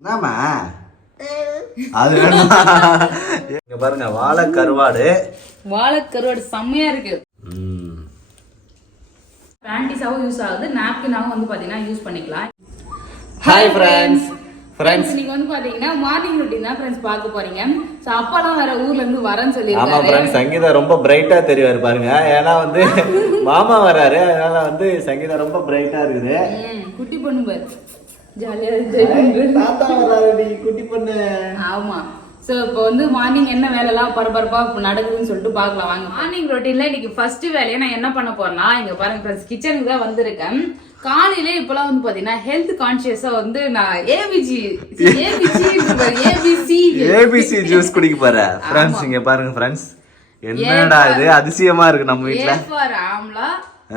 என்னம்மா அது இங்க பாருங்க வாழை கருவாடு செம்மையா இருக்கு. பேண்டிஸாவும் யூஸ் ஆகுது, நாப்கினாவும் வந்து பாத்தீங்கன்னா யூஸ் பண்ணிக்கலாம். ஹாய் ஃப்ரெண்ட்ஸ் நீங்க வந்து பாத்தீங்கன்னா மார்னிங் ரொட்டீன் தான் ஃப்ரெண்ட்ஸ் பார்க்க போறீங்க. சோ அப்பாலாம் வேற ஊர்ல இருந்து வரேன்னு ஆமா சொல்லிருக்காரு. ஃப்ரெண்ட்ஸ், சங்கீதா ரொம்ப பிரைட்டா தெரிவாரு பாருங்க. ஏன்னா வந்து மாமா வராரு, அதனால வந்து சங்கீதா ரொம்ப பிரைட்டா இருக்குது. குட்டி பொண்ணு பாரு, ஜாலியா இருக்கு. தாத்தா வராரு, நீ குட்டி பொண்ணு. ஆமா. சோ இப்போ வந்து மார்னிங் என்ன வேலைலாம் பரபரப்பா நடக்குதுன்னு சொல்லிட்டு பார்க்கலாம் வாங்க. மார்னிங் ரொட்டீன்ல இன்னைக்கு ஃபர்ஸ்ட் வேலையை நான் என்ன பண்ண போறேன்னா, இங்க பாருங்க ஃப்ரெண்ட்ஸ், கிச்சனுக்கு தான் வந்திருக்கேன். காலையிலே இப்பெல்லாம் வந்து பாத்தீங்கன்னா ஹெல்த் கான்சியஸா வந்து நான் ஏபிசி ஜூஸ் குடிக்க போறேன் ஃப்ரெண்ட்ஸ். இங்க பாருங்க ஃப்ரெண்ட்ஸ், என்னடா இது அதிசயமா இருக்கு நம்ம வீட்ல. A for ஆம்லா,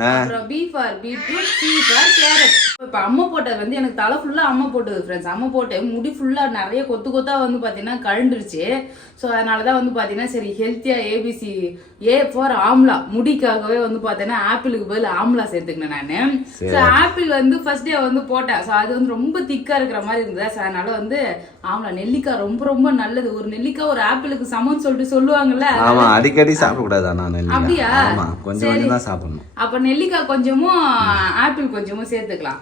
அப்புறம் B for beetroot, C for carrot. இப்ப அம்மா போட்டது வந்து எனக்கு தலை ஃபுல்லா அம்மா போட்டது ஃப்ரெண்ட்ஸ். அம்மா போட்டு முடி ஃபுல்லா நிறைய கொத்து கொத்தா வந்து பாத்தீங்கன்னா கழண்டுருச்சு. ஸோ அதனாலதான் வந்து பாத்தீங்கன்னா சரி ஹெல்த்தியா ஏபிசி A for ஆம்லா, முடிக்காகவே வந்து பாத்தீங்கன்னா ஆப்பிளுக்கு பதில் ஆம்லா சேர்த்துக்கினேன் நானு. ஸோ ஆப்பிள் வந்து ஃபர்ஸ்ட் டே வந்து போட்டேன். ஸோ அது வந்து ரொம்ப திக்கா இருக்கிற மாதிரி இருந்தது. ஸோ அதனால வந்து ஆம்லா, நெல்லிக்காய் ரொம்ப ரொம்ப நல்லது. ஒரு நெல்லிக்காய் ஒரு ஆப்பிளுக்கு சமம்னு சொல்லிட்டு சொல்லுவாங்கல்ல. ஆமா, அடிக்கடி சாப்பிட கூடாதா? நான் அப்படியா? கொஞ்சம் கொஞ்சம் தான் சாப்பிடணும். அப்ப நெல்லிக்காய் கொஞ்சமும் ஆப்பிள் கொஞ்சமும் சேர்த்துக்கலாம்.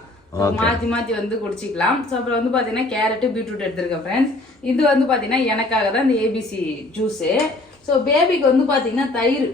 மாத்தி மாத்தி வந்து குடிச்சிக்கலாம். ஸோ அப்புறம் வந்து பாத்தீங்கன்னா கேரட் பீட்ரூட் எடுத்திருக்கேன் ஃப்ரெண்ட்ஸ். இது வந்து பாத்தீங்கன்னா எனக்காக தான் இந்த ஏபிசி ஜூஸ். ஸோ பேபிக்கு வந்து பாத்தீங்கன்னா தயிர்,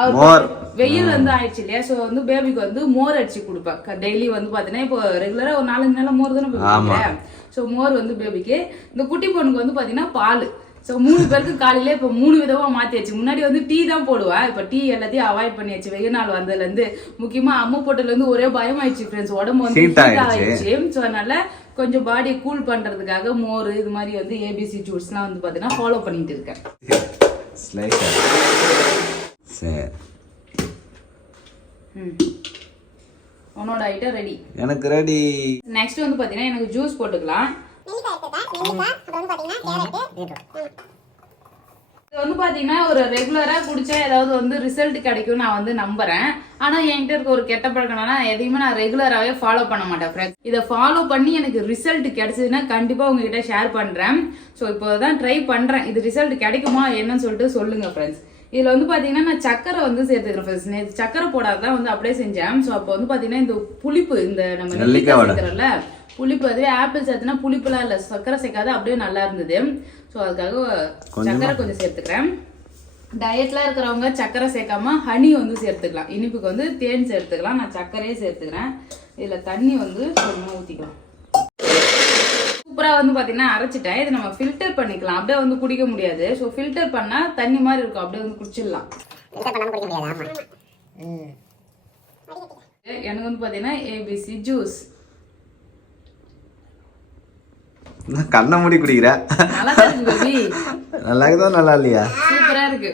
அவர் வெயில் வந்து ஆயிடுச்சு இல்லையா. ஸோ வந்து பேபிக்கு வந்து மோர் அடிச்சு கொடுப்பேன் டெய்லி. வந்து பாத்தீங்கன்னா இப்போ ரெகுலரா ஒரு 4 நாளா மோர் தானே கொடுப்பேன். ஸோ மோர் வந்து பேபிக்கு. இந்த குட்டி பொண்ணுக்கு வந்து பாத்தீங்கன்னா பால். ஸோ 3 பேருக்கு காலையில இப்போ 3 விதமா மாத்தியாச்சு. முன்னாடி வந்து டீ தான் போடுவேன், இப்போ டீ எல்லாத்தையும் அவாய்ட் பண்ணியாச்சு. வெயில் நாள் வந்ததுல இருந்து, முக்கியமா அம்மா போட்டதுல இருந்து ஒரே பயம் ஆயிடுச்சு ஃப்ரெண்ட்ஸ். உடம்பு வந்து ஹீட் ஆயிடுச்சு. ஸோ அதனால கொஞ்சம் பாடியை கூல் பண்றதுக்காக மோர் இது மாதிரி வந்து ஏபிசி ஜூஸ்லாம் வந்து பாத்தீங்கன்னா ஃபாலோ பண்ணிட்டு இருக்கேன். உன்னோட ஐட்டம் ரெடி, எனக்கு ரெடி. நெக்ஸ்ட் வந்து பாத்தீங்கன்னா எனக்கு ஜூஸ் போட்டுக்கலாம். இது வந்து பாத்தீங்கன்னா ஒரு ரெகுலரா குடிச்சா ஏதாவது வந்து ரிசல்ட் கிடைக்கும் நான் வந்து நம்புறேன். ஆனா என்கிட்ட இருக்க ஒரு கெட்ட பழக்கம்னா எதையுமே நான் ரெகுலராகவே ஃபாலோ பண்ண மாட்டேன் ஃப்ரெண்ட்ஸ். இதை ஃபாலோ பண்ணி எனக்கு ரிசல்ட் கிடைச்சதுன்னா கண்டிப்பா உங்ககிட்ட ஷேர் பண்றேன். ஸோ இப்போதான் ட்ரை பண்றேன், இது ரிசல்ட் கிடைக்குமா என்னன்னு சொல்லிட்டு சொல்லுங்க ஃப்ரெண்ட்ஸ். இதுல வந்து பாத்தீங்கன்னா நான் சக்கரை வந்து சேர்த்துக்கிறேன். நேற்று சக்கரை போடாதான் வந்து அப்படியே செஞ்சேன். ஸோ அப்போ வந்து பாத்தீங்கன்னா இந்த புளிப்பு, இந்த நம்ம நெல்லிக்காய் சேர்க்கிறோம்ல புளிப்பு, அதுவே ஆப்பிள் சேர்த்துனா புளிப்புலாம் இல்ல, சக்கரை சேர்க்காத அப்படியே நல்லா இருந்தது. ஸோ அதுக்காக சக்கரை கொஞ்சம் சேர்த்துக்கிறேன். டயட்ல இருக்கிறவங்க சக்கரை சேர்க்காம ஹனி வந்து சேர்த்துக்கலாம். இனிப்புக்கு வந்து தேன் சேர்த்துக்கலாம். நான் சக்கரையே சேர்த்துக்கிறேன். இதுல தண்ணி வந்து கொஞ்சமா ஊத்திக்கலாம். சூப்பரா வந்து பாத்தீங்கன்னா அரைச்சிட்டேன். இதை நம்ம ஃபில்டர் பண்ணிக்கலாம். அப்படியே வந்து குடிக்க முடியாது. ஸோ ஃபில்டர் பண்ணா தண்ணி மாதிரி இருக்கும், அப்படியே வந்து குடிச்சிடலாம். எனக்கு வந்து பாத்தீங்கன்னா ஏபிசி ஜூஸ். கண்ண மூடி குடிக்கிற, நல்லா இருக்குதா நல்லா இல்லையா? சூப்பரா இருக்கு.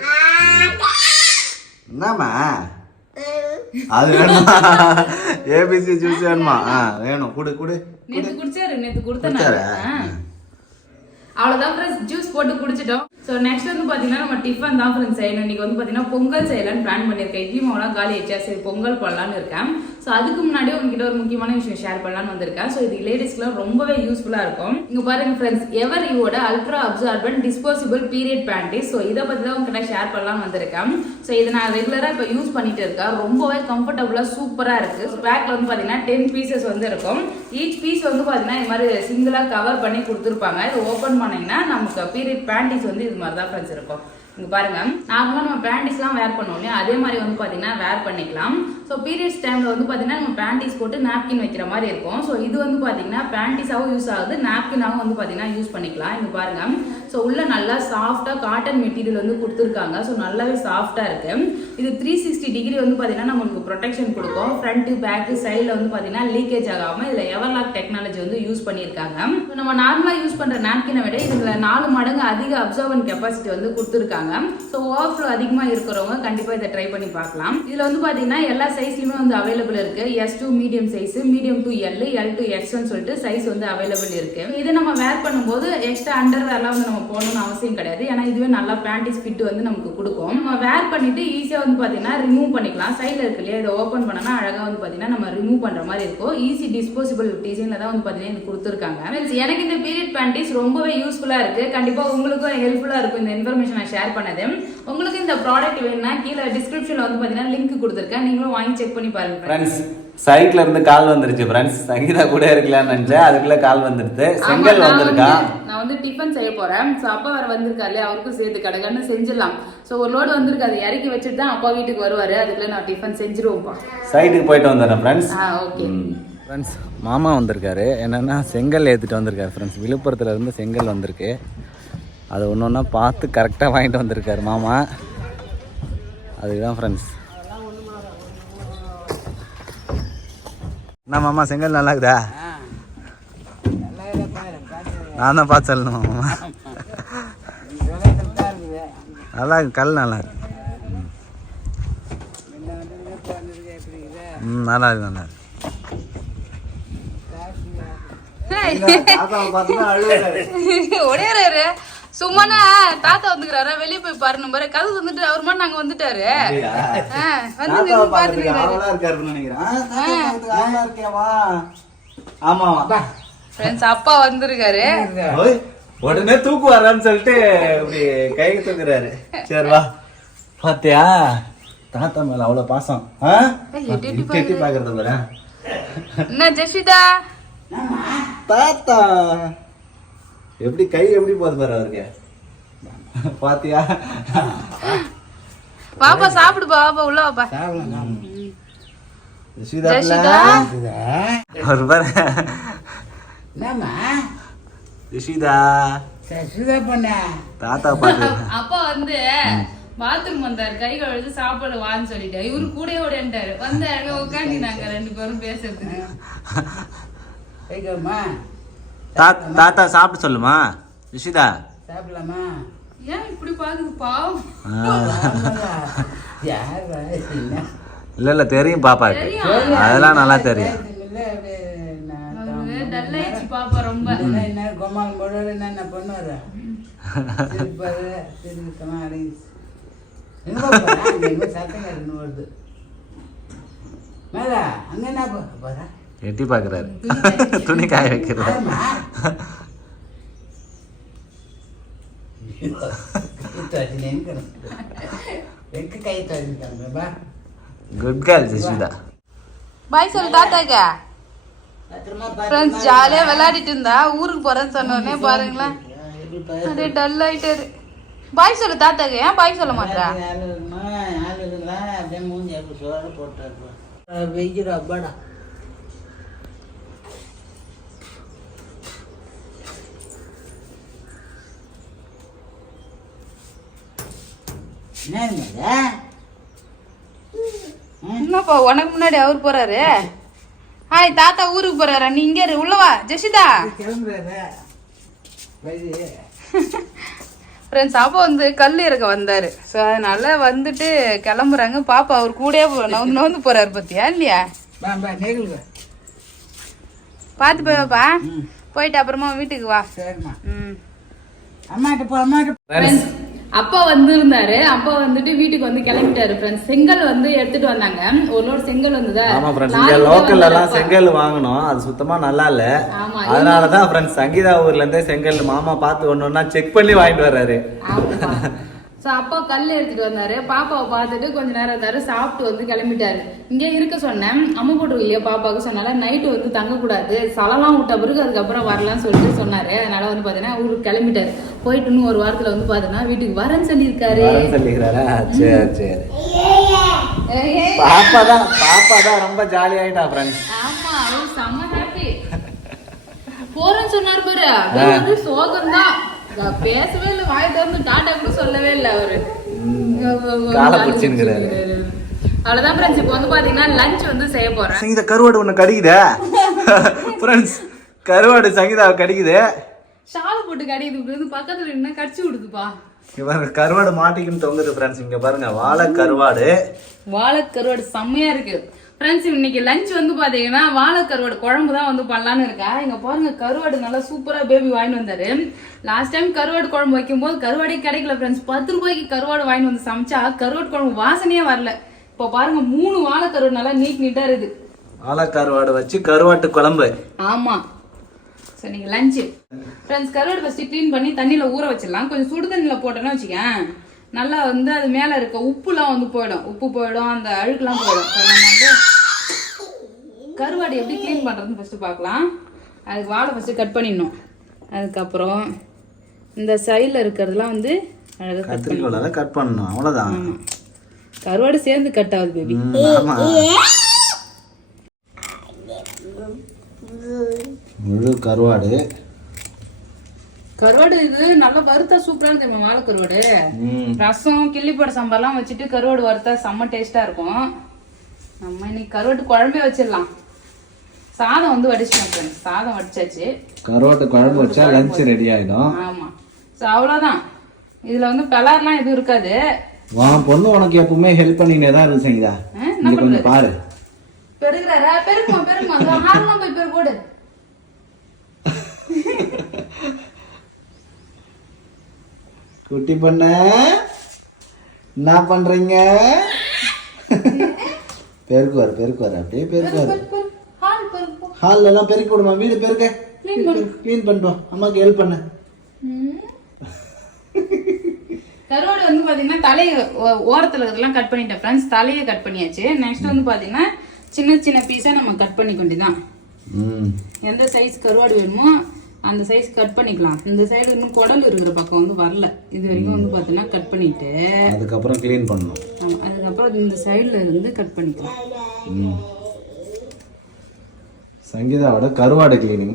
என்னம்மா அது வேணுமா? ஏபிசி ஜூஸ் வேணுமா? வேணும், குடு குடு. நேத்து குடிச்சாரு, நேத்து கொடுத்தாரு. அவ்வளவுதான் ஃப்ரெண்ட்ஸ், ஜூஸ் போட்டு குடிச்சிட்டோம். ஸோ நெக்ஸ்ட் வந்து பாத்தீங்கன்னா நம்ம டிஃபன் தான் ஃப்ரெண்ட்ஸ் செய்யணும். இன்னைக்கு வந்து பாத்தீங்கன்னா பொங்கல் செய்யலான்னு பிளான் பண்ணியிருக்கேன். இட்லி மாவுலாம் காலி ஆயிடுச்சா, சரி பொங்கல் பண்ணலான்னு இருக்கேன். ஸோ அதுக்கு முன்னாடி உங்ககிட்ட ஒரு முக்கியமான விஷயம் ஷேர் பண்ணலான்னு வந்திருக்கேன். ஸோ இது லேடிஸ்க்குலாம் ரொம்பவே யூஸ்ஃபுல்லா இருக்கும். இங்க பாருங்க ஃப்ரெண்ட்ஸ், எவர் யூவோட ultra absorbent disposable period panties. So இதை பத்தி தான் உங்ககிட்ட ஷேர் பண்ணலாம்னு வந்திருக்கேன். ஸோ இதை நான் ரெகுலரா இப்போ யூஸ் பண்ணிட்டு இருக்கேன். ரொம்பவே கம்ஃபர்டபுளா சூப்பரா இருக்கு. ஸோ பேக்ல வந்து பாத்தீங்கன்னா 10 பீசஸ் வந்து இருக்கும். ஈச் பீஸ் வந்து பாத்தீங்கன்னா இது மாதிரி சிங்கிளா கவர் பண்ணி கொடுத்துருப்பாங்க. இதை ஓபன் பண்ணீங்கன்னா நமக்கு பீரியட் பேண்டிஸ் வந்து இது மாதிரி தான் ஃப்ரெண்ட்ஸ் இருக்கும். இங்க பாருங்க, நார்மலா நம்ம பேண்டிஸ்லாம் வேர் பண்ணுவோம் இல்லையா, அதே மாதிரி வந்து பாத்தீங்கன்னா வேர் பண்ணிக்கலாம். ஸோ பீரியட்ஸ் டைம்ல வந்து பாத்தீங்கன்னா நம்ம பேண்டிஸ் போட்டு நாப்கின் வைக்கிற மாதிரி இருக்கும். ஸோ இது வந்து பாத்தீங்கன்னா பேண்டிஸாவும் யூஸ் ஆகுது, நாப்கினாவும் வந்து பாத்தீங்கன்னா யூஸ் பண்ணிக்கலாம். இங்க பாருங்க, ஸோ உள்ள நல்லா சாஃப்டா காட்டன் மெட்டீரியல் வந்து கொடுத்துருக்காங்க. ஸோ நல்லாவே சாஃப்டா இருக்கு. இது 360 டிகிரி வந்து பாத்தீங்கன்னா நமக்கு ப்ரொடெக்ஷன் கொடுக்கும். ஃப்ரண்ட் பேக் சைட்ல வந்து பாத்தீங்கன்னா லீக்கேஜ் ஆகாம இதுல எவர்லாக் டெக்னாலஜி வந்து யூஸ் பண்ணிருக்காங்க. நம்ம நார்மலா யூஸ் பண்ற நாப்கினை விட இதுல 4 மடங்கு அதிக அப்சர்வன் கெப்பாசிட்டி வந்து கொடுத்துருக்காங்க. கொடுத்துருக்காங்க. ஸோ ஓவர்ஃப்ளோ அதிகமாக இருக்கிறவங்க கண்டிப்பாக இதை ட்ரை பண்ணி பார்க்கலாம். இதில் வந்து பார்த்தீங்கன்னா எல்லா சைஸ்லையுமே வந்து அவைலபிள் இருக்கு. S2 medium size, medium to L, L to Xன்னு சொல்லிட்டு சைஸ் வந்து அவைலபிள் இருக்கு. இதை நம்ம வேர் பண்ணும்போது எக்ஸ்ட்ரா அண்டர்வேர்லாம் வந்து நம்ம போடணும்னு அவசியம் கிடையாது. ஏன்னா இதுவே நல்லா பேண்டிஸ் ஃபிட் வந்து நமக்கு கொடுக்கும். நம்ம வேர் பண்ணிட்டு ஈஸியாக வந்து பார்த்தீங்கன்னா ரிமூவ் பண்ணிக்கலாம். சைடில் இருக்கு இல்லையா, இதை ஓப்பன் பண்ணனா அழகாக வந்து பார்த்தீங்கன்னா நம்ம ரிமூவ் பண்ணுற மாதிரி இருக்கும். ஈஸி டிஸ்போசிபிள் டிசைனில் தான் வந்து பார்த்தீங்கன்னா இது கொடுத்துருக்காங்க. எனக்கு இந்த பீரியட் பேண்டிஸ் ரொம்பவே யூஸ்ஃபுல்லாக இருக்கு. கண்டிப்பாக உங்களுக்கும் ஹெல்ப்ஃபுல்லாக இருக்கும் இந்த இன்ஃபர்மேஷன் நான் ஷேர் பண்ணது. உங்களுக்கு இந்த ப்ராடக்ட் வேணும்னா கீழே டிஸ்கிரிப்ஷன்ல வந்து பார்த்தீங்கன்னா லிங்க் கொடுத்துருக்கேன். நீங்களும் வாங்கி செக் பண்ணி பாருங்க ஃப்ரெண்ட்ஸ். சைட்ல இருந்து கால் வந்துருச்சு ஃப்ரெண்ட்ஸ். சங்கீதா கூட இருக்கலாம்னு நினைச்சேன், அதுக்குள்ள கால் வந்துருது. செங்கல் வந்திருக்கா. நான் வந்து டிஃபன் செய்ய போறேன். ஸோ அப்பா வர வந்திருக்காரு, அவருக்கும் சேர்த்து கடகன்னு செஞ்சிடலாம். ஸோ ஒரு லோடு வந்திருக்காது, இறக்கி வச்சுட்டு தான் அப்பா வீட்டுக்கு வருவாரு. அதுக்குள்ள நான் டிஃபன் செஞ்சிருவோம்ப்பா. சைட்டுக்கு போயிட்டு வந்துடுறேன் ஃப்ரெண்ட்ஸ். ஓகே ஃப்ரெண்ட்ஸ், மாமா வந்திருக்காரு. என்னென்னா செங்கல் ஏற்றிட்டு வந்திருக்காரு ஃப்ரெண்ட்ஸ். விழுப்புரத்தில் இருந்து செங்கல் வந்திருக்கு. அதை ஒன்று ஒன்றா பார்த்து கரெக்டாக வாங்கிட்டு வந்திருக்காரு மாமா. அதுதான் ஃப்ரெண்ட்ஸ். என்ன மாமா, செங்கல் நல்லா இருக்குதா? நான் தான் பார்த்து சொல்லணும் மாமா. நல்லா இருக்கு, கல் நல்லா இருக்கு. நல்லா இருக்கு, நல்லா இருக்கு. ஒடையாரு சும்மானா தாத்தா வந்துக்கிறாரு, வெளியே போய் பாரு. நம்பர் கதை வந்துட்டு அவர் மாதிரி நாங்க வந்துட்டாரு. அப்பா வந்திருக்காரு, உடனே தூக்கு வரான்னு சொல்லிட்டு இப்படி கை தூக்குறாரு. சரி வா. பாத்தியா தாத்தா மேல அவ்வளவு பாசம். எட்டி பாக்குறது போல. என்ன ஜெஷிதா தாத்தா எப்படி கை எப்படி போகுது பாரு அவருக்கு. பாத்தியா? பாப்பா சாப்பிடு பாப்பா, உள்ள வாப்பா. தாத்தா பாத்து அப்பா வந்து பாத்ரூம் வந்தாரு, கை கழுவிட்டு சாப்பாடு வான்னு சொல்லிட்டு இவரு கூட ஓடிட்டாரு. வந்து உட்காந்து நாங்க 2 பேரும் பேசுறதுக்கு. தாத்தா சாப்பிட்டு சொல்லுமா ரிஷிதா? சாப்பிடலாமா? ஏன் இப்படி பாக்குது பாவம்? இல்ல இல்ல தெரியும் பாப்பாக்கு, அதெல்லாம் நல்லா தெரியும். பாப்பா ரொம்ப கோமால் போடுறது என்ன பண்ணுவாரு. எட்டி பாக்குறாரு, துணி காய வைக்கிறாரு. Good girl Jesitha. பாய் சொல்லு தாத்தாக்கா. ஃப்ரெண்ட்ஸ் ஜாலியா விளையாடிட்டு இருந்தா ஊருக்கு போறேன்னு சொன்ன உடனே பாருங்களேன் அப்படியே டல் ஆயிட்டாரு. பாய் சொல்லு தாத்தாக்கு. ஏன் பாய் சொல்ல மாட்டா? என்னப்பா உனக்கு முன்னாடி அவர் போறாரு. ஹாய் தாத்தா ஊருக்கு போறாரா? நீ இங்க உள்ளவா ஜெஷிதா. ஃப்ரெண்ட்ஸ் அப்பா வந்து கல் இறக்க வந்தாரு. ஸோ அதனால வந்துட்டு கிளம்புறாங்க. பாப்பா அவர் கூட நவுந்து போறாரு பத்தியா இல்லையா? பார்த்து போய்ப்பா, போயிட்டு அப்புறமா வீட்டுக்கு வா. அப்பா வந்திருந்தாரு. அப்பா வந்துட்டு வீட்டுக்கு வந்து கிளம்பிட்டாரு. ஃப்ரெண்ட்ஸ் செங்கல் வந்து எடுத்துட்டு வந்தாங்க. ஒரு லோட் செங்கல் வந்ததா. ஆமா ஃப்ரெண்ட்ஸ், இங்க லோக்கல்ல எல்லாம் செங்கல் வாங்கணும், அது சுத்தமா நல்லா இல்ல. அதனால தான் ஃப்ரெண்ட்ஸ் சங்கீதா ஊர்ல இருந்தே செங்கல் மாமா பார்த்து ஒண்ணொண்ணா செக் பண்ணி வாங்கிட்டு வர்றாரு. ஸோ அப்பா கல் எடுத்துட்டு வந்தாரு. பாப்பாவை பார்த்துட்டு கொஞ்ச நேரம் இருந்தாரு, சாப்பிட்டு வந்து கிளம்பிட்டாரு. இங்கே இருக்க சொன்னேன், அம்மா போட்டு இல்லையா பாப்பாவுக்கு. சொன்னால நைட்டு வந்து தங்கக்கூடாது, சலலாம் விட்ட பிறகு அதுக்கப்புறம் வரலாம்னு சொல்லிட்டு சொன்னாரு. அதனால வந்து பாத்தீங்கன்னா ஊருக்கு கிளம்பிட்டாரு. போயிட்டு இன்னும் ஒரு வாரத்துல வந்து பாத்தீங்கன்னா வீட்டுக்கு வரேன்னு சொல்லியிருக்காரு. பாப்பா தான் ரொம்ப ஜாலி ஆயிட்டா ஃப்ரெண்ட்ஸ். ஆமா, அவரு செம்ம ஹாப்பி. போறேன்னு சொன்னாரு பாரு, அது சோகம் தான். பேசவே இல்லை, வாய் திறந்து டாடா கூட சொல்லவே இல்லை அவரு. அவ்வளவுதான் ஃப்ரெண்ட்ஸ். இப்போ வந்து பாத்தீங்கன்னா லஞ்ச் வந்து செய்ய போறேன். சங்கீதா கருவாடு ஒண்ணு கடிக்குதே ஃப்ரெண்ட்ஸ், கருவாடு சங்கீதா கடிக்குது. ஷால் போட்டு கடிக்குது, பக்கத்துல என்ன கடிச்சு விடுதுப்பா. இவங்க கருவாடு மாட்டிக்கின்னு தொங்குது ஃப்ரெண்ட்ஸ். இங்க பாருங்க வாழை கருவாடு. வாழை கருவாடு செம்மையா இருக்கு ஃப்ரெண்ட்ஸ். இன்னைக்கு லஞ்ச் வந்து பாத்தீங்கன்னா வாழை கருவாடு குழம்பு தான் வந்து பண்ணலான்னு இருக்கேன். இங்க பாருங்க கருவாடு நல்லா சூப்பரா பேபி வாங்கிட்டு வந்தாரு. லாஸ்ட் டைம் கருவாடு குழம்பு வைக்கும் போது கருவாடே கிடைக்கல ஃப்ரெண்ட்ஸ். 10 ரூபாய்க்கு கருவாடு வாங்கிட்டு வந்து சமைச்சா கருவாடு குழம்பு வாசனையே வரல. இப்போ பாருங்க 3 வாழை கருவாடு நல்லா நீட்டா இருக்கு. வாழை கருவாடு வச்சு கருவாட்டு குழம்பு. ஆமா. ஸோ இன்னைக்கு லஞ்சு ஃப்ரெண்ட்ஸ். கருவாடு ஃபர்ஸ்ட் க்ளீன் பண்ணி தண்ணியில ஊற வச்சிடலாம். கொஞ்சம் சுடு தண்ணியில போட்டோன்னா வச்சுக்கேன் நல்லா வந்து அது மேல இருக்க உப்புலாம் வந்து போயிடும். உப்பு போயிடும், அந்த அழுக்குலாம் போயிடும். நம்ம வந்து கருவாடு எப்படி க்ளீன் பண்றதுன்னு ஃபர்ஸ்ட் பார்க்கலாம். அதுக்கு வாழை ஃபர்ஸ்ட் கட் பண்ணிடணும். அதுக்கப்புறம் இந்த சைடில் இருக்கிறதுலாம் வந்து அழகாக கட் பண்ணணும். அவ்வளோதான். கருவாடு சேர்ந்து கட் ஆகுது பேபி. முழு கருவாடு. கருவாடு இது நல்லா வறுத்தா சூப்பரா தெரியுமா வாழை கருவாடு. ரசம் கிள்ளிப்பட சாம்பார்லாம் வச்சுட்டு கருவாடு வறுத்தா செம்ம டேஸ்டா இருக்கும். நம்ம இன்னைக்கு கருவாட்டு குழம்பே வச்சிடலாம். சாதம் வந்து வடிச்சிட்டோம். சாதம் வடிச்சாச்சு. கருவாட்டு குழம்பு வச்சா லஞ்ச் ரெடி ஆயிடும். ஆமா. சோ அவ்வளவுதான். இதுல வந்து பெலார்லாம் எதுவும் இருக்காது. வா பொண்ணு உனக்கு எப்பவுமே ஹெல்ப் பண்ணினே தான் இருக்கு சங்கீதா. இங்க கொஞ்சம் பாரு. பெருகுறாரா? பெருக்குமா பெருக்குமா. அந்த ஹார்லாம் போய் பெரு போடு. குட்டி பண்ண என்ன பண்றீங்க? பெருக்குவாரு பெருக்குவாரு அப்படியே பெருக்குவாரு. ஹால்ல எல்லாம் பெருக்கி விடுமா. வீடு பெருக்க கிளீன் பண்ணிட்டு அம்மாக்கு ஹெல்ப் பண்ண. கருவாடு வந்து பாத்தீங்கன்னா தலையை ஓரத்துல இருக்கிறதெல்லாம் கட் பண்ணிட்டேன் ஃப்ரெண்ட்ஸ். தலையை கட் பண்ணியாச்சு. நெக்ஸ்ட் வந்து பாத்தீங்கன்னா சின்ன சின்ன பீஸா நம்ம கட் பண்ணி கொண்டுதான் எந்த சைஸ் கருவாடு வேணுமோ அந்த சைஸ் கட் பண்ணிக்கலாம். இந்த சைடு இன்னும் குடல் இருக்கிற பக்கம் வந்து வரல. இது வரைக்கும் வந்து பாத்தீங்கன்னா கட் பண்ணிட்டு அதுக்கப்புறம் கிளீன் பண்ணணும். ஆமா. அதுக்கப்புறம் இந்த சைடுல இருந்து கட் பண்ணிக்கலாம். சங்கீதாவோட கருவாடு கிளீனிங்.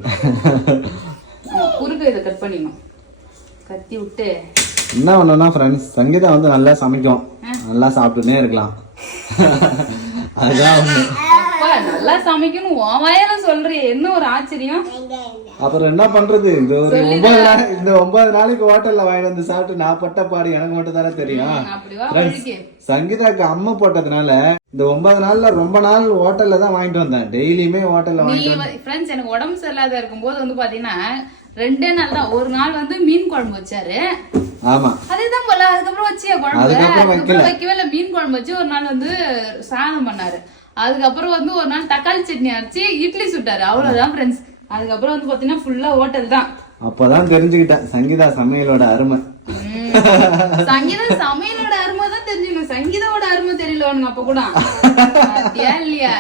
குறுக்க இதை கட் பண்ணிடணும். கத்தி விட்டு என்ன பண்ணணும்னா ஃப்ரெண்ட்ஸ், சங்கீதா வந்து நல்லா சமைக்கும், நல்லா சாப்பிட்டுனே இருக்கலாம். அதுதான் ஒண்ணு. நல்லா சமைக்கணும் வாயால சொல்றேன். என்ன ஒரு ஆச்சரியம். அப்புறம் என்ன பண்றது? இந்த ஒரு 9 நாளைக்கு ஹோட்டல்ல வாங்கி வந்து சாப்பிட்டு நான் பட்ட பாடு எனக்கு மட்டும் தானே தெரியும். சங்கீதாக்கு அம்மா போட்டதுனால இந்த 9 நாள்ல ரொம்ப நாள் ஹோட்டல்ல தான் வாங்கிட்டு வந்தேன். டெய்லியுமே ஹோட்டல்ல வாங்கிட்டு ஃப்ரெண்ட்ஸ். எனக்கு உடம்பு சரியில்லாத இருக்கும்போது வந்து பாத்தீங்கன்னா 2 நாள் தான். ஒரு நாள் வந்து மீன் குழம்பு வச்சாரு. ஆமா அதேதான் போல. அதுக்கப்புறம் வச்சியா குழம்பு? அதுக்கப்புறம் வைக்கவே இல்லை. மீன் குழம்பு வச்சு ஒரு நாள் வந்து சாதம் பண்ணாரு. அதுக்கப்புறம் வந்து ஒரு நாள் தக்காளி சட்னி அரைச்சி இட்லி சுட்டாரு. அவ்வளவுதான் ஃப்ரெண்ட்ஸ். அதுக்கப்புறம் வந்து பாத்தீங்கன்னா ஃபுல்லா ஹோட்டல் தான். அப்பதான் தெரிஞ்சுக்கிட்டேன் சங்கீதா சமையலோட அருமை. சங்கீதா சமையலோட அருமை தான் தெரிஞ்சுக்கணும். சங்கீதாவோட அருமை தெரியல உனக்கு அப்ப கூட இல்லையா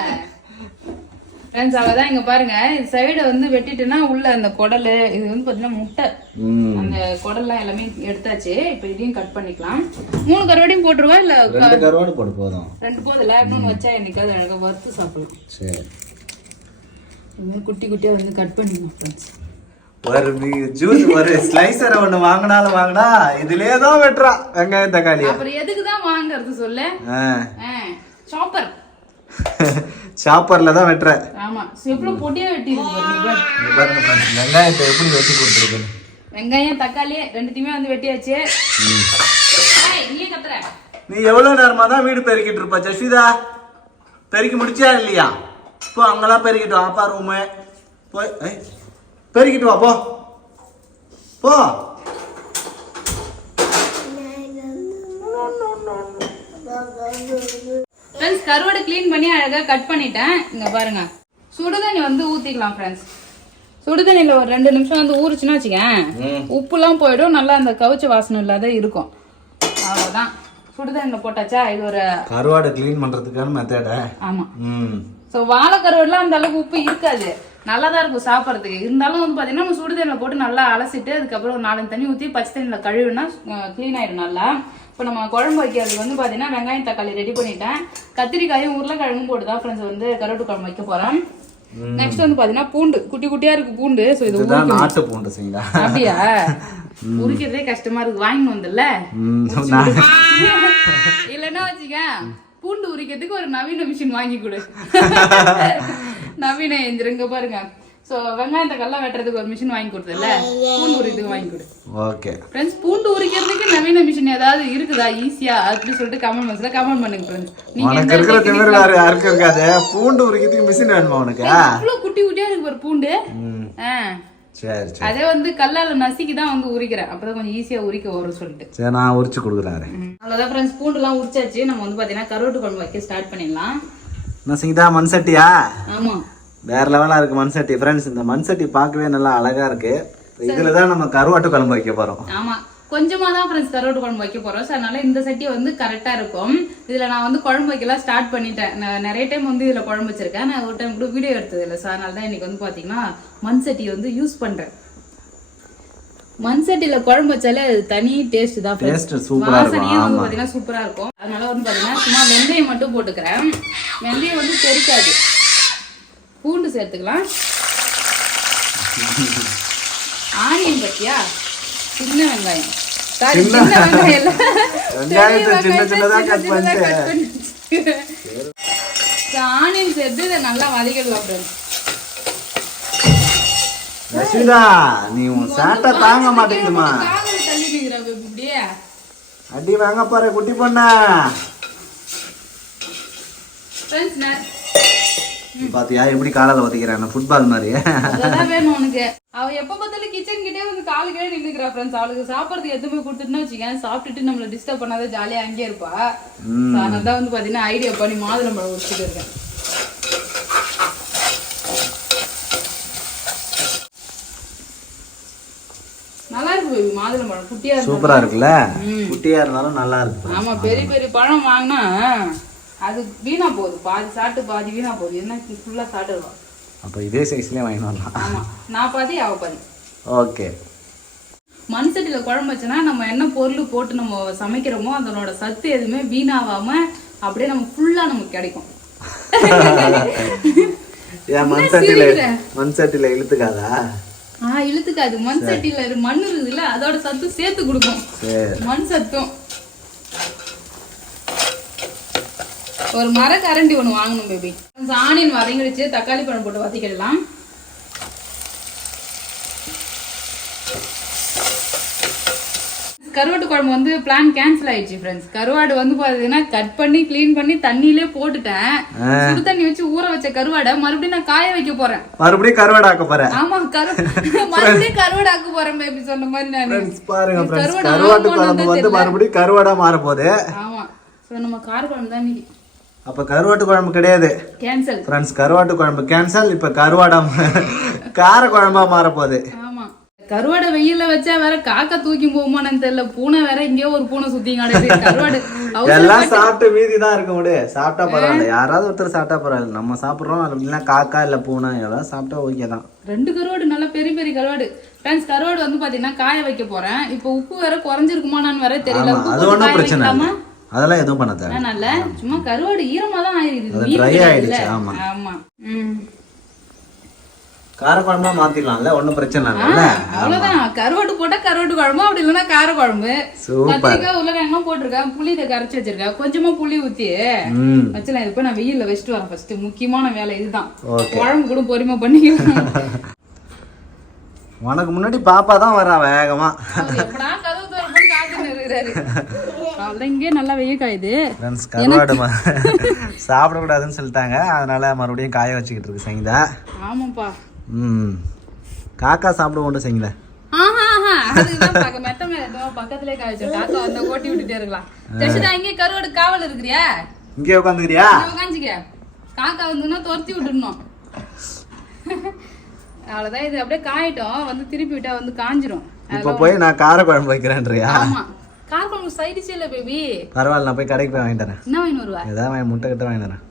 ஃப்ரெண்ட்ஸ்? அவ்வளவுதான். இங்க பாருங்க இந்த சைடு வந்து வெட்டிட்டுனா உள்ள அந்த குடல் இது வந்து பாத்தீங்கன்னா முட்டை. அந்த குடல்லாம் எல்லாமே எடுத்தாச்சு. இப்ப இதையும் கட் பண்ணிக்கலாம். 3 கருவாடையும் போட்டுருவா இல்ல 2 கருவாடு போட்டு போதும். 2 போதுல. இன்னொன்னு வச்சா என்னைக்காவது அழகா வறுத்து சாப்பிடலாம். சரி. இந்த குட்டி குட்டியா வந்து கட் பண்ணிடணும் ஃப்ரெண்ட்ஸ். ஒரு ஜூஸ் ஒரு ஸ்லைசர் ஒன்னு வாங்கினாலும் வாங்கினா இதுலயே தான் வெட்டுறா வெங்காயம் தக்காளி. அப்புறம் எதுக்கு தான் வாங்குறது சொல்லு? சாப்பர். சாப்பர்ல தான் வெட்டுற. ஆமா. எவ்வளவு பொடியா வெட்டி இருக்கு பாருங்க. வெங்காயத்தை எப்படி வெட்டி கொடுத்துருக்கு. வெங்காயம் தக்காளி ரெண்டுத்தையுமே வந்து வெட்டியாச்சு. நீ கத்துற. நீ எவ்வளவு நேரமா தான் வீடு பெருக்கிட்டு இருப்ப ஜஸ்விதா? பெருக்கி முடிச்சியா இல்லையா? இப்போ அங்கெல்லாம் பெருக்கிட்டு வா. அப்பா ரூமு போய் பெருக்கிட்டு வா. போ போ. ஃப்ரெண்ட்ஸ் கருவாடை க்ளீன் பண்ணி அழகா கட் பண்ணிட்டேன். இங்க பாருங்க சுடுதண்ணி வந்து ஊத்திக்கலாம் ஃப்ரெண்ட்ஸ். சுடுதண்ணில ஒரு 2 நிமிஷம் வந்து ஊறுச்சுன்னா வச்சுக்கேன் உப்புலாம் போயிடும். நல்லா அந்த கவுச்ச வாசனை இல்லாத இருக்கும். அவ்வளவுதான். சுடுதண்ணில போட்டாச்சா. இது ஒரு கருவாடை க்ளீன் பண்றதுக்கான மெத்தட். ஆமா. சோ வாழை கருவாடுலாம் அந்த அளவுக்கு உப்பு இருக்காது. நல்லாதான் இருக்கும் சாப்பிட்றதுக்கு. இருந்தாலும் வந்து பாத்தீங்கன்னா நம்ம சுடுதண்ணில போட்டு நல்லா அலசிட்டு அதுக்கப்புறம் ஒரு 4 தண்ணி ஊற்றி பச்சை தண்ணியில கழுவினா க்ளீன் ஆயிடும் நல்லா. இப்போ நம்ம குழம்பு வைக்கிறதுக்கு வந்து பாத்தீங்கன்னா வெங்காயம் தக்காளி ரெடி பண்ணிட்டேன். கத்திரிக்காயும் உருளைக்கிழங்கும் போட்டு தான் ஃப்ரெண்ட்ஸ் வந்து கருவாட்டு குழம்பு வைக்க போறேன். நெக்ஸ்ட் வந்து பாத்தீங்கன்னா பூண்டு குட்டி குட்டியா இருக்கு பூண்டு. சோ இது நாட்டு பூண்டு செய்யலாம். அப்படியா? உரிக்கிறதே கஷ்டமா இருக்கு. வாங்கிட்டு வந்தல இல்லன்னா வச்சுக்க பூண்டு உரிக்கிறதுக்கு ஒரு நவீன மிஷின் வாங்கி கொடு. நவீன எந்திரங்க பாருங்க. சோ வெங்காயத்தை கல்லாம் வெட்டுறதுக்கு ஒரு மிஷின் வாங்கி கொடுத்தல பூண்டு உரிக்கிறதுக்கு வாங்கி கொடு. ஓகே ஃப்ரெண்ட்ஸ் பூண்டு உரிக்கிறதுக்கு நவீன மிஷின் ஏதாவது இருக்குதா ஈஸியா அப்படி சொல்லிட்டு கமெண்ட் பண்ணுங்க ஃப்ரெண்ட்ஸ். உனக்கு இருக்கிற திமிரு வேற யாருக்கும் இருக்காது. பூண்டு உரிக்கிறதுக்கு மிஷின் வேணுமா உனக்கு? இவ்வளவு குட்டி குட்டியா இருக்கு பாரு பூண்டு. சரி சரி. அதே வந்து கல்லால நசுக்கி தான் வந்து உரிக்கிறேன். அப்பதான் கொஞ்சம் ஈஸியா உரிக்க வரும் சொல்லிட்டு. சரி நான் உரிச்சு கொடுக்குறேன். அவ்வளவுதான் ஃப்ரெண்ட்ஸ், பூண்டு எல்லாம் உரிச்சாச்சு. நம்ம வந்து பாத்தீங்கன்னா கருவாட்டு குழம்பு வைக்க ஸ்டார்ட் பண்ணிடலாம். நான் சங்கீதா மண் சட்டியா? ஆமா, வேற லெவலா இருக்கு மண் சட்டி ஃப்ரெண்ட்ஸ். இந்த மண் சட்டி பார்க்கவே நல்லா அழகா இருக்கு. இதுலதான் நம்ம கருவாட்டு குழம்பு வைக்க போறோம். ஆமா, கொஞ்சமா தான் ஃப்ரெண்ட்ஸ் கருவாட்டு குழம்பு வைக்க போறோம். ஸோ அதனால இந்த சட்டி வந்து கரெக்டா இருக்கும். இதுல நான் வந்து குழம்பு வைக்கலாம் ஸ்டார்ட் பண்ணிட்டேன். நான் நிறைய டைம் வந்து இதுல குழம்பு வச்சிருக்கேன். நான் ஒரு டைம் கூட வீடியோ எடுத்தது இல்லை. ஸோ அதனால தான் இன்னைக்கு வந்து பாத்தீங்கன்னா மண் சட்டி வந்து யூஸ் பண்றேன். மண் சட்டியில குழம்பு வச்சாலே அது தனி டேஸ்ட் தான். வாசனையே வந்து பாத்தீங்கன்னா சூப்பரா இருக்கும். அதனால வந்து பாத்தீங்கன்னா சும்மா வெந்தயம் மட்டும் போட்டுக்கிறேன். வெந்தயம் வந்து தெரிக்காது. பூண்டு சேர்த்துக்கலாம். ஆனியன் பத்தியா, சின்ன வெங்காயம். ஆனியன் சேர்த்து இதை நல்லா வதக்கிடலாம். நீ சாட்டா தாங்க மாட்டேங்குதுமா. அடி வாங்க பாரு குட்டி பொண்ணா. பாத்தியா எப்படி காலால ஒத்திக்கிறான் ஃபுட்பால் மாதிரி. அதான் வேணும் உனக்கு. அவ எப்ப பார்த்தாலும் கிச்சன் கிட்டே வந்து காலு கீழே நின்னுக்கிறா ஃப்ரெண்ட்ஸ். அவளுக்கு சாப்பிடறதுக்கு எதுவுமே கொடுத்துட்டுன்னு வச்சுக்கேன், சாப்பிட்டுட்டு நம்மள டிஸ்டர்ப் பண்ணாத ஜாலியா அங்கேயே இருப்பா. அதனால தான் வந்து பாத்தீங்கன்னா ஐடியா பண்ணி மாதுளம்பழம் உரிச்சுட்டு இருக்கேன். நல்லா இருக்கு பேபி மாதுளம்பழம். குட்டியா இருக்கு, சூப்பரா இருக்குல்ல. குட்டியா இருந்தாலும் நல்லா இருக்கு. ஆமா, பெரிய பெரிய பழம் வாங்கினா அது வீணா போகுது. பாதி சாப்பிட்டு பாதி வீணா போகுது. என்ன ஃபுல்லா சாப்பிடுவா. அப்ப இதே சைஸ்லயே வாங்கி வரலாம். ஆமா, நான் பாதி அவ பாதி. ஓகே. மண் சட்டியில குழம்பு வச்சோன்னா நம்ம என்ன பொருள் போட்டு நம்ம சமைக்கிறோமோ அதனோட சத்து எதுவுமே வீணாவாம அப்படியே நம்ம ஃபுல்லா நமக்கு கிடைக்கும். மண் சட்டியில இழுத்துக்காதா? இழுத்துக்காது. மண் சட்டியில மண் இருக்குதுல்ல, அதோட சத்து சேர்த்து கொடுக்கும். மண் சத்தும். ஒரு மர கரண்டி ஒண்ணு வாங்கணும் பேபி. ஆனியன் வதங்கிடுச்சு, தக்காளி பழம் போட்டு வதக்கிடலாம். கருவாட்டு குழம்பு வந்து பிளான் கேன்சல் ஆயிடுச்சு ஃப்ரெண்ட்ஸ். கருவாடு வந்து பாத்தீங்கன்னா கட் பண்ணி கிளீன் பண்ணி தண்ணியிலே போட்டுட்டேன். சுடு தண்ணி வச்சு ஊற வச்ச கருவாடை மறுபடியும் நான் காய வைக்க போறேன். மறுபடியும் கருவாடு ஆக்க போறேன். ஆமா, மறுபடியும் கருவாடு ஆக்க போறேன் பேபி. சொன்ன மாதிரி நான் பாருங்க கருவாட்டு குழம்பு வந்து மறுபடியும் கருவாடா மாற போகுது. ஆமா, சோ நம்ம கார குழம்பு தான் இன்னைக்கு. அப்ப கருவாட்டு குழம்பு கிடையாது, கேன்சல் ஃப்ரெண்ட்ஸ். கருவாட்டு குழம்பு கேன்சல். இப்ப கருவாடா கார குழம்பா மாற போகுது. ஆமா, கருவாடை வெயில்ல வச்சா வேற காக்கா தூக்கி போகுமான்னு தெரியல. பூனை வேற இங்கேயோ ஒரு பூனை சுத்தி கருவாடு எல்லாம் சாப்பிட்டு மீதி தான் இருக்க முடியும். சாப்பிட்டா பரவாயில்ல, யாராவது ஒருத்தர் சாப்பிட்டா பரவாயில்ல. நம்ம சாப்பிடுறோம், இல்லைன்னா காக்கா இல்ல பூனை எல்லாம் சாப்பிட்டா ஓகே தான். 2 கருவாடு நல்லா பெரிய பெரிய கருவாடு ஃப்ரெண்ட்ஸ். கருவாடு வந்து பாத்தீங்கன்னா காய வைக்க போறேன். இப்போ உப்பு வேற குறைஞ்சிருக்குமான்னு வேற தெரியல. அது ஒன்றும் பிரச்சனை இல்லை, அதெல்லாம் எதுவும் பண்ண தேவை இல்ல. சும்மா கருவாடு ஈரமா தான் ஆயிருக்குது, ட்ரை ஆயிடுச்சு. ஆமா ஆமா. கார குழம்பா மாத்திடலாம்ல, ஒண்ணும் பிரச்சனை இல்ல. அவ்வளவுதான். கருவாடு போட்டா கருவாட்டு குழம்பு, அப்படி இல்லைன்னா கார குழம்பு. கத்திரிக்காய் உருளைக்கிழங்கும் போட்டிருக்கேன், புளி கரைச்சி வச்சிருக்கேன். கொஞ்சமா புளி ஊத்தி வச்சலாம். இப்ப நான் வெயில்ல வச்சுட்டு வரேன். ஃபர்ஸ்ட் முக்கியமான வேலை இதுதான். குழம்பு கூட பொறுமை பண்ணிக்கலாம். உனக்கு முன்னாடி பாப்பா தான் வரா வேகமா. இங்கே நல்லா வெயில் காயுது. கருவாடு சாப்பிடக்கூடாதுன்னு சொல்லிட்டாங்க, அதனால மறுபடியும் காய வச்சுக்கிட்டு இருக்கு சங்கீதா. ஆமாப்பா. காக்கா சாப்பிடுவோம் சங்கீதா. பக்கத்துலயே காய வச்சு காக்கா வந்தா ஓட்டி விட்டுட்டே இருக்கலாம். ஜெஷிதா, இங்கே கருவாடு காவல் இருக்கிறியா? இங்கே உட்காந்துக்கிறியா? உட்காந்துக்க. காக்கா வந்துன்னா துரத்தி விட்டுடணும். அவ்வளவுதான். இது அப்படியே காயிட்டோம், வந்து திருப்பி விட்டா வந்து காஞ்சிரும். இப்ப போய் நான் கார குழம்பு வைக்கிறேன்றியா? ஆமா, கார குழம்பு சைடிஷ் இல்ல பேபி. பரவாயில்ல, நான் போய் கடைக்கு போய் வாங்கிட்டு வரேன். என்ன வாங்கிட்டு வருவா? ஏதாவது முட்டை கிட்ட வாங்கிட்டு வரேன்.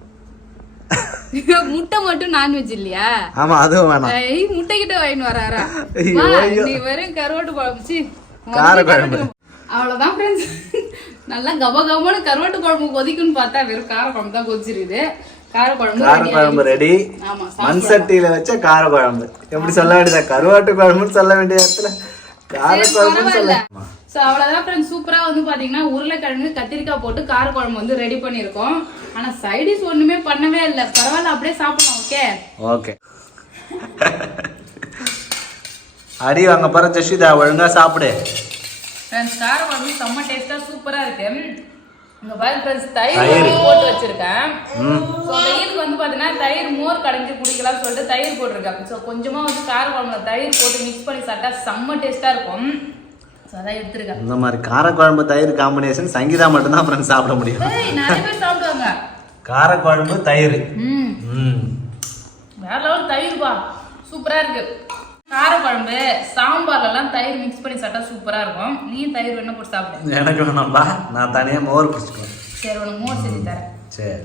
முட்டை மட்டும் நான்வெஜ் இல்லையா? ஆமா, அதுவும் வேணாம். முட்டை கிட்ட வாங்கிட்டு வராரா? நீ வெறும் கருவாட்டு குழம்பு கார குழம்பு. அவ்வளவுதான் ஃப்ரெண்ட்ஸ். நல்லா கப கபன்னு கருவாட்டு குழம்பு கொதிக்குன்னு பார்த்தா வெறும் கார குழம்பு தான் கொதிச்சிருக்குது. கார குழம்பு ரெடி. மண் சட்டியில வச்ச கார குழம்பு. எப்படி சொல்ல வேண்டியதா? கருவாட்டு குழம்புன்னு சொல்ல வேண்டிய இடத்துல கார குழம்புன்னு சொல்ல. சோ அவ்வளவுதான் ஃப்ரெண்ட்ஸ். சூப்பரா வந்து பாத்தீங்கன்னா உருளைக்கிழங்கு கத்திரிக்காய் போட்டு கார குழம்பு வந்து ரெடி பண்ணிருக்கோம். ஆனா சைடிஷ் ஒண்ணுமே பண்ணவே இல்லை. பரவாயில்ல, அப்படியே சாப்பிடலாம். Okay okay. அடி வாங்க பாரு ஜெஷிதா, ஒழுங்கா சாப்பிடு. ஃப்ரெண்ட்ஸ் கார குழம்பு செம்ம டேஸ்டா சூப்பரா இருக்கு. இங்க பாருங்க ஃப்ரெண்ட்ஸ் தயிர் போட்டு வச்சிருக்கேன். ஸோ வெயிலுக்கு வந்து பாத்தீங்கன்னா தயிர் மோர் கடைஞ்சி குடிக்கலாம்னு சொல்லிட்டு தயிர் போட்டிருக்கேன். ஸோ கொஞ்சமா வந்து கார குழம்புல தயிர் போட்டு மிக்ஸ் பண்ணி சாப்பிட்டா செம்ம டேஸ்டா இருக்கும். ஸோ அதான் எடுத்துருக்கேன். இந்த மாதிரி காரக்குழம்பு தயிர் காம்பினேஷன் சங்கீதா மட்டும்தான் ஃப்ரெண்ட்ஸ் சாப்பிட முடியும். நிறைய பேர் சாப்பிடுவாங்க காரக்குழம்பு தயிர். வேற லெவல் தயிர்பா சூப்பரா இருக்கு. காரக்குழம்பு சாம்பார்லாம் தயிர் மிக்ஸ் பண்ணி சாப்பிட்டா சூப்பரா இருக்கும். நீ தயிர் வேணா போட்டு சாப்பிடு. எனக்கு வேணாம்பா, நான் தனியா மோர் குடிச்சுக்குவேன். சரி உனக்கு மோர் செஞ்சு தரேன். சரி.